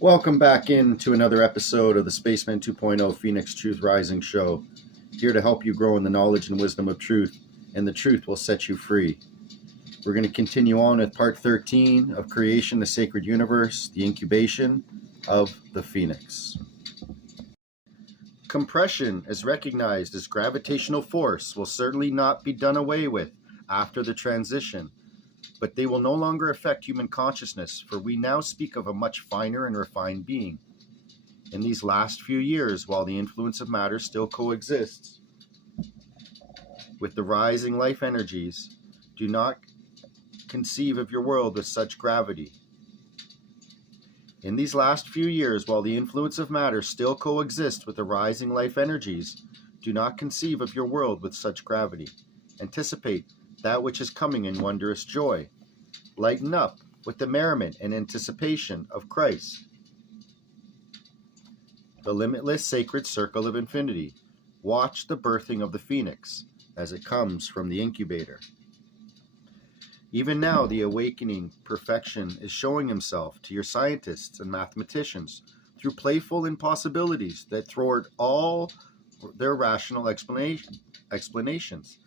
Welcome back into another episode of the Spaceman 2.0 Phoenix Truth Rising Show. Here to help you grow in the knowledge and wisdom of truth, and the truth will set you free. We're going to continue on with part 13 of Creation, the Sacred Universe, the Incubation of the Phoenix. Compression, as recognized as gravitational force, will certainly not be done away with after the transition, but they will no longer affect human consciousness, for we now speak of a much finer and refined being. In these last few years, while the influence of matter still coexists with the rising life energies, do not conceive of your world with such gravity. In these last few years, while the influence of matter still coexists with the rising life energies, do not conceive of your world with such gravity. Anticipate that which is coming in wondrous joy. Lighten up with the merriment and anticipation of Christ. The limitless sacred circle of infinity. Watch the birthing of the phoenix as it comes from the incubator. Even now, the awakening perfection is showing himself to your scientists and mathematicians through playful impossibilities that thwart all their rational explanations.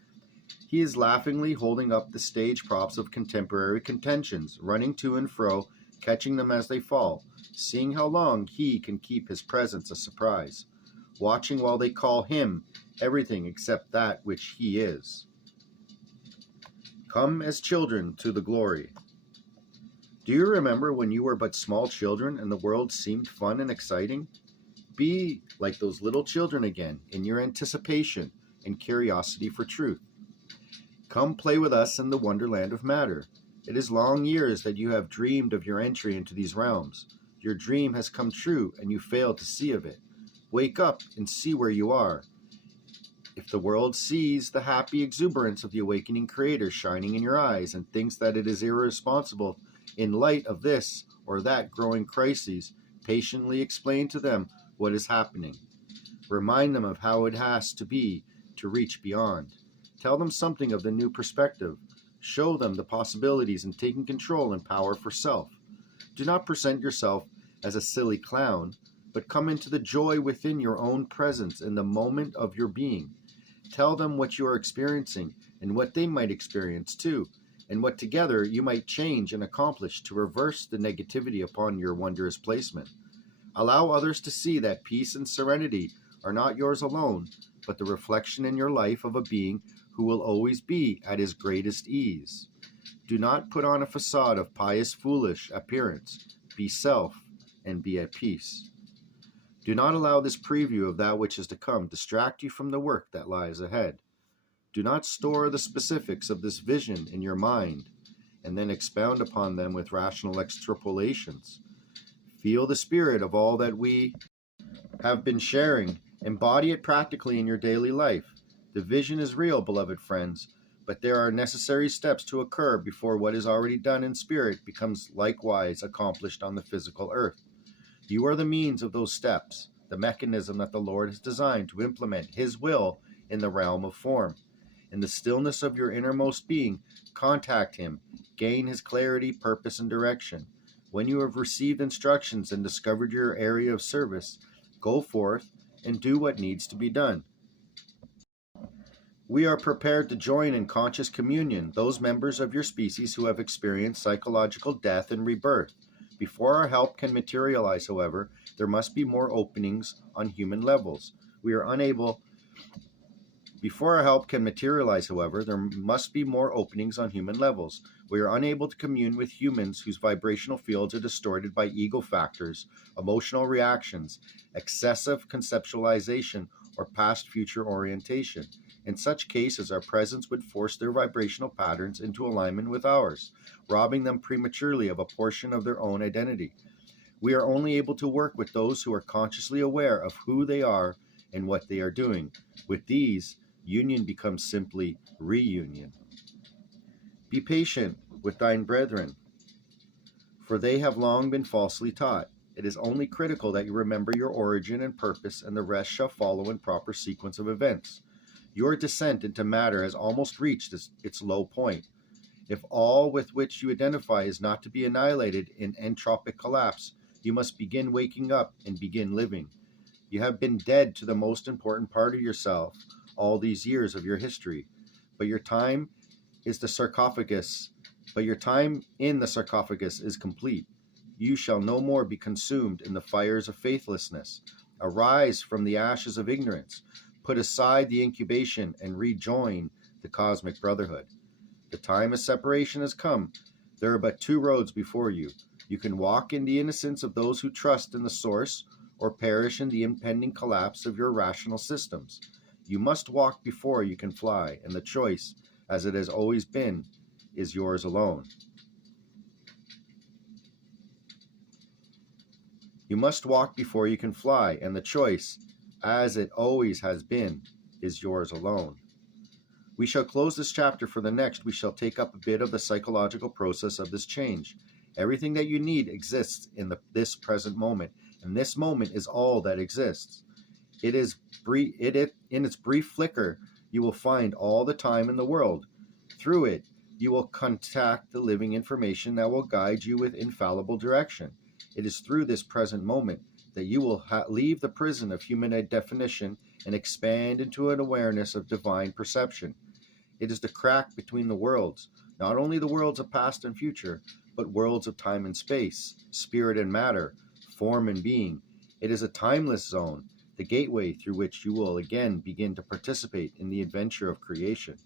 He is laughingly holding up the stage props of contemporary contentions, running to and fro, catching them as they fall, seeing how long he can keep his presence a surprise, watching while they call him everything except that which he is. Come as children to the glory. Do you remember when you were but small children and the world seemed fun and exciting? Be like those little children again in your anticipation and curiosity for truth. Come play with us in the wonderland of matter. It is long years that you have dreamed of your entry into these realms. Your dream has come true and you fail to see of it. Wake up and see where you are. If the world sees the happy exuberance of the awakening Creator shining in your eyes and thinks that it is irresponsible in light of this or that growing crises, patiently explain to them what is happening. Remind them of how it has to be to reach beyond. Tell them something of the new perspective. Show them the possibilities in taking control and power for self. Do not present yourself as a silly clown, but come into the joy within your own presence in the moment of your being. Tell them what you are experiencing and what they might experience too, and what together you might change and accomplish to reverse the negativity upon your wondrous placement. Allow others to see that peace and serenity are not yours alone, but the reflection in your life of a being who will always be at his greatest ease. Do not put on a facade of pious, foolish appearance. Be self and be at peace. Do not allow this preview of that which is to come distract you from the work that lies ahead. Do not store the specifics of this vision in your mind and then expound upon them with rational extrapolations. Feel the spirit of all that we have been sharing. Embody it practically in your daily life. The vision is real, beloved friends, but there are necessary steps to occur before what is already done in spirit becomes likewise accomplished on the physical earth. You are the means of those steps, the mechanism that the Lord has designed to implement His will in the realm of form. In the stillness of your innermost being, contact Him, gain His clarity, purpose, and direction. When you have received instructions and discovered your area of service, go forth and do what needs to be done. We are prepared to join in conscious communion those members of your species who have experienced psychological death and rebirth. Before our help can materialize, however, there must be more openings on human levels. Before our help can materialize, however, there must be more openings on human levels. We are unable to commune with humans whose vibrational fields are distorted by ego factors, emotional reactions, excessive conceptualization, or past-future orientation. In such cases, our presence would force their vibrational patterns into alignment with ours, robbing them prematurely of a portion of their own identity. We are only able to work with those who are consciously aware of who they are and what they are doing. With these, union becomes simply reunion. Be patient with thine brethren, for they have long been falsely taught. It is only critical that you remember your origin and purpose, and the rest shall follow in proper sequence of events. Your descent into matter has almost reached its low point. If all with which you identify is not to be annihilated in entropic collapse, You must begin waking up and begin living. You have been dead to the most important part of yourself all these years of your history, but your time is the sarcophagus, but your time in the sarcophagus is complete. You shall no more be consumed in the fires of faithlessness. Arise from the ashes of ignorance. Put aside the incubation and rejoin the cosmic brotherhood. The time of separation has come. There are but two roads before you. You can walk in the innocence of those who trust in the source, or perish in the impending collapse of your rational systems. You must walk before you can fly, and the choice, as it has always been, is yours alone. You must walk before you can fly, and the choice, as it always has been, is yours alone. We shall close this chapter. For the next, we shall take up a bit of the psychological process of this change. Everything that you need exists in this present moment, and this moment is all that exists. In its brief flicker, you will find all the time in the world. Through it, you will contact the living information that will guide you with infallible direction. It is through this present moment that you will leave the prison of human definition and expand into an awareness of divine perception. It is the crack between the worlds, not only the worlds of past and future, but worlds of time and space, spirit and matter, form and being. It is a timeless zone, the gateway through which you will again begin to participate in the adventure of creation.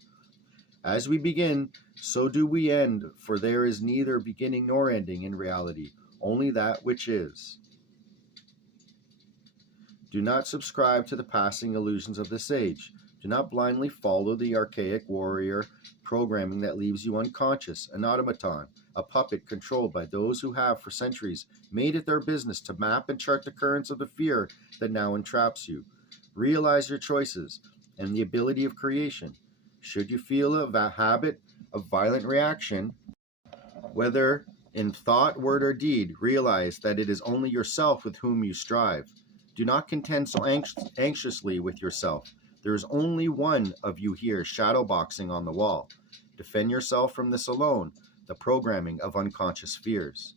As we begin, so do we end, for there is neither beginning nor ending in reality, only that which is. Do not subscribe to the passing illusions of this age. Do not blindly follow the archaic warrior programming that leaves you unconscious, an automaton, a puppet controlled by those who have for centuries made it their business to map and chart the currents of the fear that now entraps you. Realize your choices and the ability of creation. Should you feel a habit of violent reaction, whether in thought, word, or deed, realize that it is only yourself with whom you strive. Do not contend so anxiously with yourself. There is only one of you here shadowboxing on the wall. Defend yourself from this alone, the programming of unconscious fears.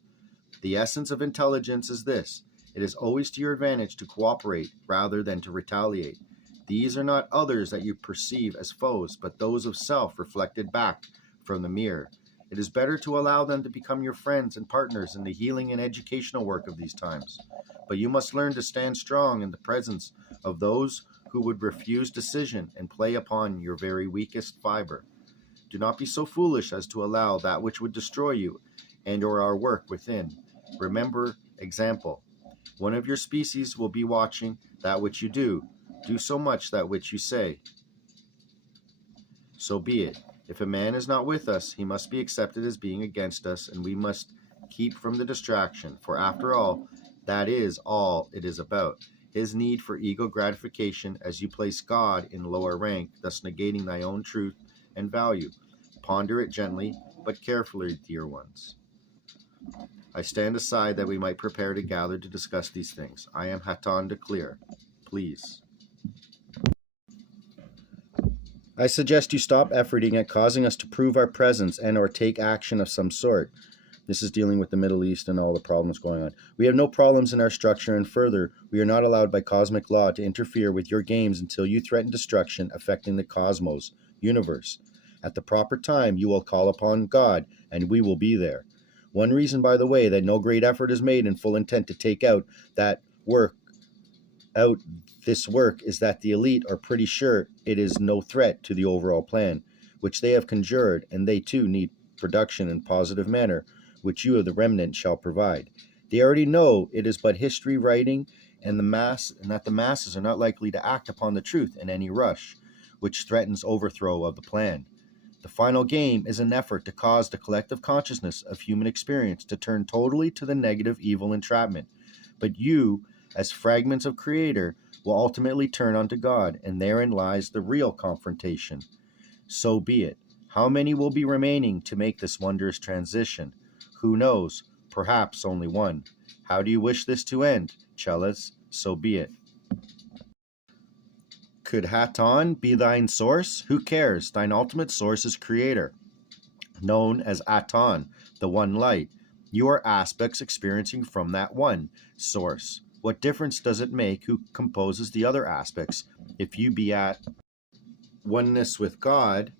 The essence of intelligence is this: it is always to your advantage to cooperate rather than to retaliate. These are not others that you perceive as foes, but those of self reflected back from the mirror. It is better to allow them to become your friends and partners in the healing and educational work of these times. But you must learn to stand strong in the presence of those who would refuse decision and play upon your very weakest fiber. Do not be so foolish as to allow that which would destroy you and or our work within. Remember, example, one of your species will be watching that which you do. Do so much that which you say. So be it. If a man is not with us, he must be accepted as being against us, and we must keep from the distraction, for after all, that is all it is about. His need for ego gratification as you place God in lower rank, thus negating thy own truth and value. Ponder it gently, but carefully, dear ones. I stand aside that we might prepare to gather to discuss these things. I am hATONnn declare. Please. I suggest you stop efforting at causing us to prove our presence and or take action of some sort. This is dealing with the Middle East and all the problems going on. We have no problems in our structure, and further, we are not allowed by cosmic law to interfere with your games until you threaten destruction affecting the cosmos, universe. At the proper time, you will call upon God, and we will be there. One reason, by the way, that no great effort is made in full intent to take out this work is that the elite are pretty sure it is no threat to the overall plan, which they have conjured, and they too need production in positive manner, which you of the remnant shall provide. They already know it is but history writing, and that the masses are not likely to act upon the truth in any rush, which threatens overthrow of the plan. The final game is an effort to cause the collective consciousness of human experience to turn totally to the negative evil entrapment. But you, as fragments of Creator, will ultimately turn unto God, and therein lies the real confrontation. So be it. How many will be remaining to make this wondrous transition? Who knows? Perhaps only one. How do you wish this to end? Chellas, so be it. Could hATONnn be thine source? Who cares? Thine ultimate source is Creator, known as hATONnn, the one light. You are aspects experiencing from that one source. What difference does it make who composes the other aspects if you be at oneness with God,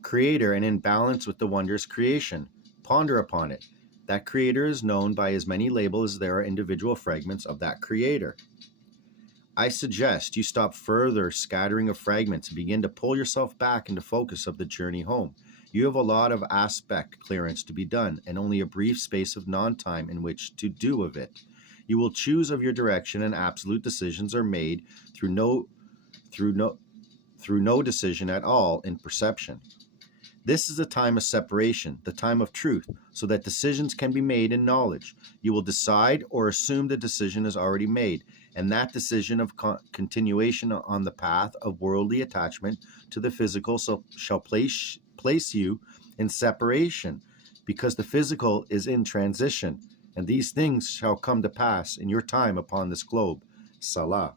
Creator, and in balance with the wondrous creation? Ponder upon it. That Creator is known by as many labels as there are individual fragments of that Creator. I suggest you stop further scattering of fragments and begin to pull yourself back into focus of the journey home. You have a lot of aspect clearance to be done and only a brief space of non-time in which to do of it. You will choose of your direction, and absolute decisions are made through no decision at all in perception. This is a time of separation, the time of truth, so that decisions can be made in knowledge. You will decide or assume the decision is already made, and that decision of continuation on the path of worldly attachment to the physical shall place you in separation, because the physical is in transition, and these things shall come to pass in your time upon this globe. Salah.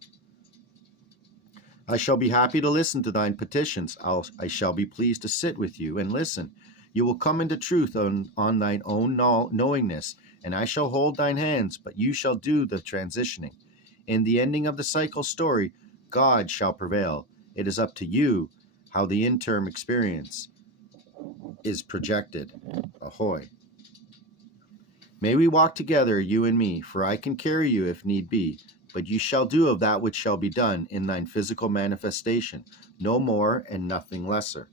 I shall be happy to listen to thine petitions. I shall be pleased to sit with you and listen. You will come into truth on thine own knowingness, and I shall hold thine hands, but you shall do the transitioning. In the ending of the cycle story, God shall prevail. It is up to you how the interim experience is projected. Ahoy. May we walk together, you and me, for I can carry you if need be. But you shall do of that which shall be done in thine physical manifestation, no more and nothing lesser.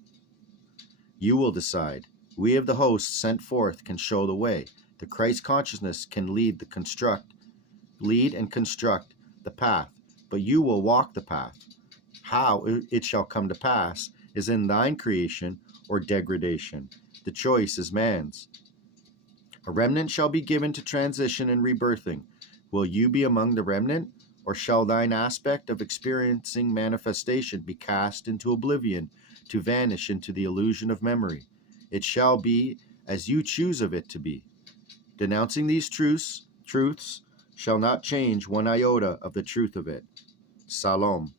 You will decide. We of the host sent forth can show the way. The Christ consciousness can lead and construct the path, but you will walk the path. How it shall come to pass is in thine creation or degradation. The choice is man's. A remnant shall be given to transition and rebirthing. Will you be among the remnant, or shall thine aspect of experiencing manifestation be cast into oblivion, to vanish into the illusion of memory? It shall be as you choose of it to be. Denouncing these truths shall not change one iota of the truth of it. Salom.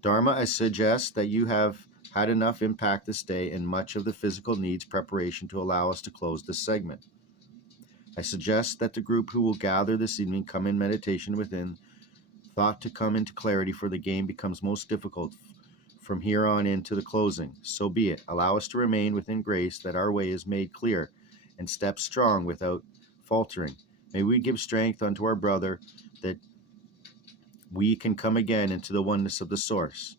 Dharma, I suggest that you have had enough impact this day, and much of the physical needs preparation to allow us to close this segment. I suggest that the group who will gather this evening come in meditation within thought to come into clarity, for the game becomes most difficult from here on into the closing. So be it. Allow us to remain within grace, that our way is made clear and step strong without faltering. May we give strength unto our brother, that we can come again into the oneness of the source,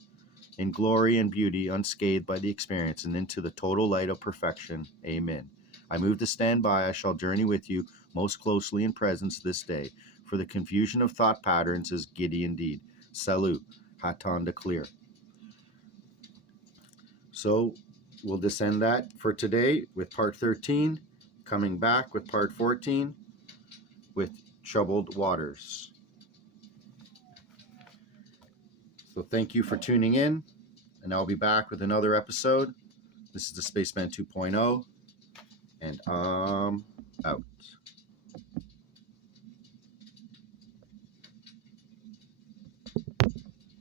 in glory and beauty, unscathed by the experience, and into the total light of perfection. Amen. I move to stand by. I shall journey with you most closely in presence this day, for the confusion of thought patterns is giddy indeed. Salut, hATONnn clear. So we'll just end that for today with part 13, coming back with part 14 with troubled waters. So thank you for tuning in, and I'll be back with another episode. This is the Spaceman 2.0. And out.